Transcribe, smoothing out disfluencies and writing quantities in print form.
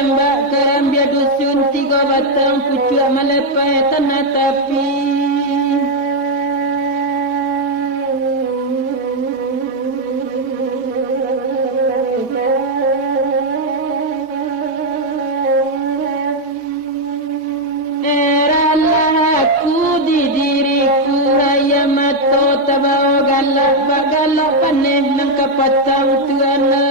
Mbak Karambia dusun 3 batang pucuk melepai tanah tapi. Tabau galak panen nang kapatang tuana